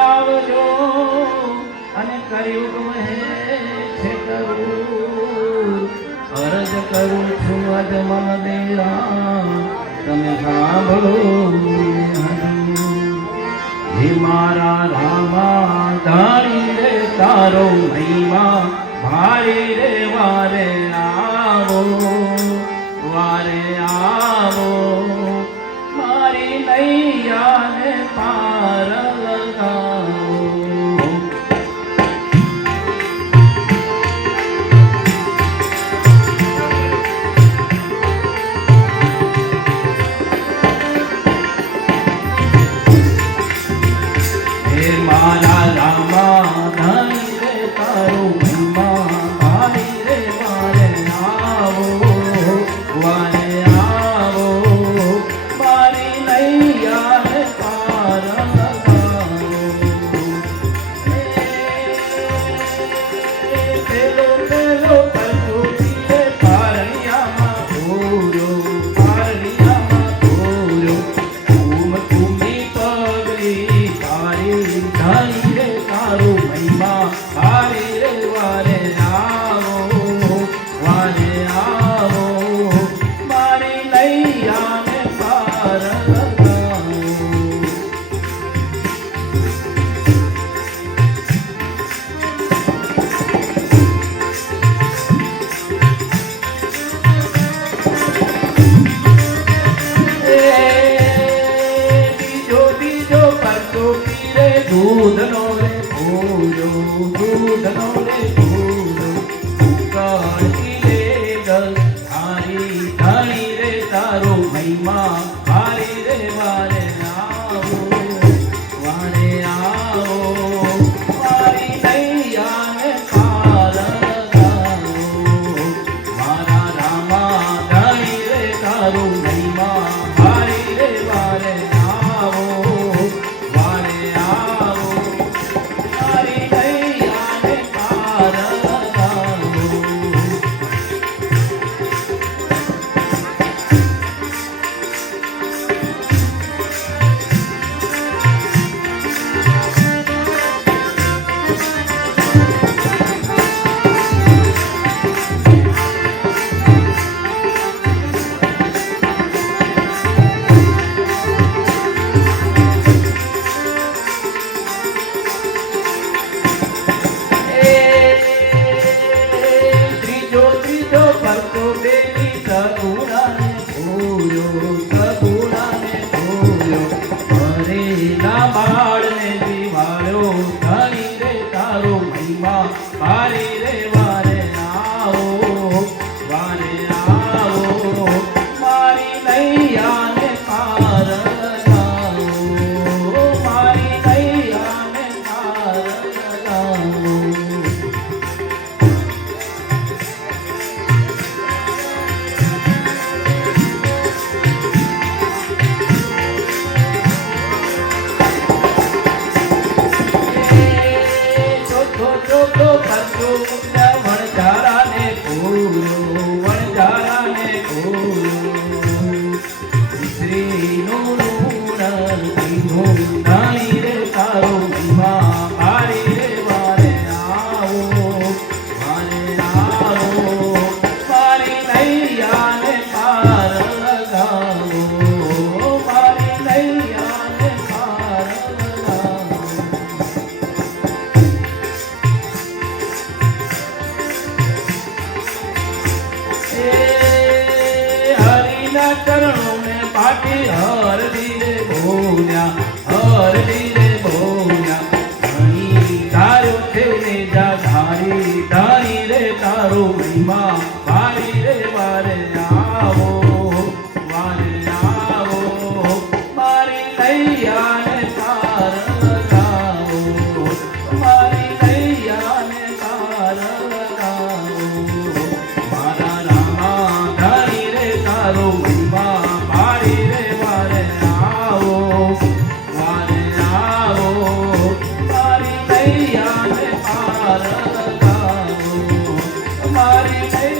આવજો અને કરિયુગ છે કરું અરજ કરું છું અજ મન દેવા. તમે સાંભળો હે મારા રામા, ધારી રે તારો મહિમા, ભારે રે વારે આ આવો વારે આવો. મારી નૈયાને પાર લગાવો. મારા રામા ધન મારી ધણી રે તારો મહિમા. barco માટે હર દિને ભોના હર દિને ભોના ધણી તારો થઈને જા ધારી ધારી રે તારો મહિમા, મારી રે મારે Hey.